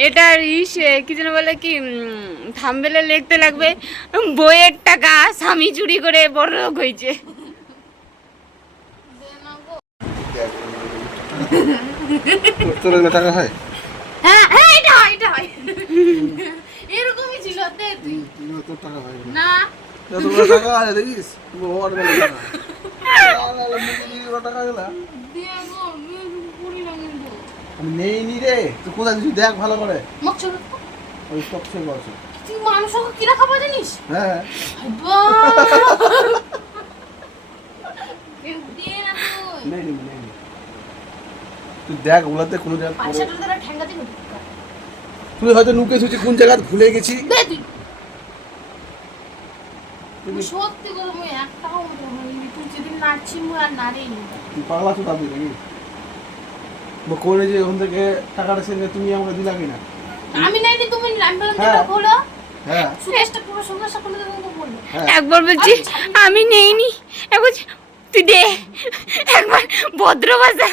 এটার কি যেন বলে কি থাম্বনেলে লিখতে লাগবে বইয়ের টাকা স্বামী চুরি করে বড় লোক হয়েছে। টাকা হয়? হ্যাঁ হ্যাঁ এটা হয় এটা হয় এরকমই ছিল দে তুই তোর টাকা হয় না তোর টাকা আছে দেখিস ওর বেলা টাকা টাকা গেলা আমি নেই নি রে তুই কোথায় তুই দেখ ভালো করে ওই সব সে বলছে তুই মানুষ কি রাখা পাওয়া জানিস? হ্যাঁ নেই নি নেই তুই দেখ ওগুলাতে কোনো জায়গা তুই হয়তো নুকে শুয়েছি কোন জায়গা ভুলে গেছি সত্যি করে মুই একটাও তুই যেদিন নাচছি মুই আর নারেই তুই পাগলা তো দাবি নাকি করে যে ওখান থেকে টাকাটা সেনে তুমি আমাকে দিলা কিনা আমি নাই নি তুমি আমি বললাম টাকা খোলো হ্যাঁ সুরেশটা পুরো সমস্যা করে দেবো বললো একবার বলছি আমি নেইনি একবার তুই দে একবার ভদ্র ভাষা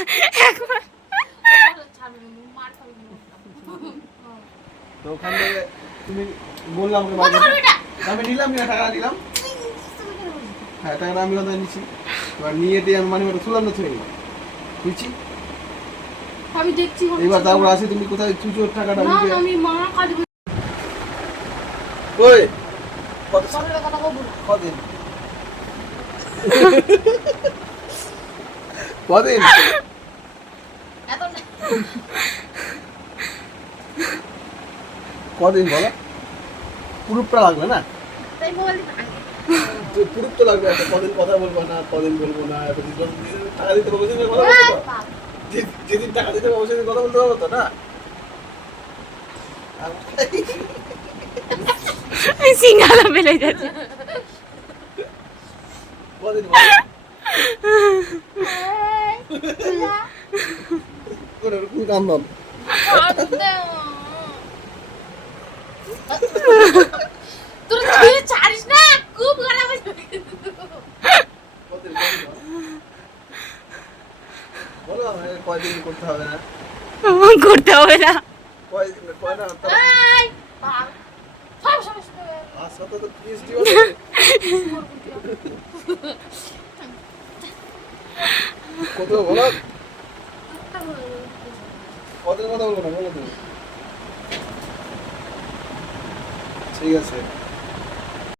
একবার তো ওখান থেকে তুমি বললাম আমি নিলাম না টাকা দিলাম হ্যাঁ টাকাটা আমি ওখানে নিচ্ছি এবার নিয়ে দিয়ে আমি মানে ওটা তুলাম না থুয়ে বুঝছি আমি দেখছি এবার তারপর আসি তুমি কোথায় চুচোর টাকাটা না আমি মা কাজ ওই কদিন কদিন বলো পুরুপটা লাগবে না পুরুপ তো লাগবে কদিন কথা বলবো না কদিন বলবো না টাকা দিতে পারবো কথা বলবো যেদিন টাকা দিতে পারবো সেদিন কথা বলতে পারবো তো না সিঙ্গালা বেলে যাচ্ছে কদিন কাম দাম তোর ছাড়িস না খুব খারাপ হয়েছে বলো কয়দিন করতে হবে না করতে হবে না কয়দিন কয় না এই সব সমস্যা আসা তো প্লিজ দিও কত বলো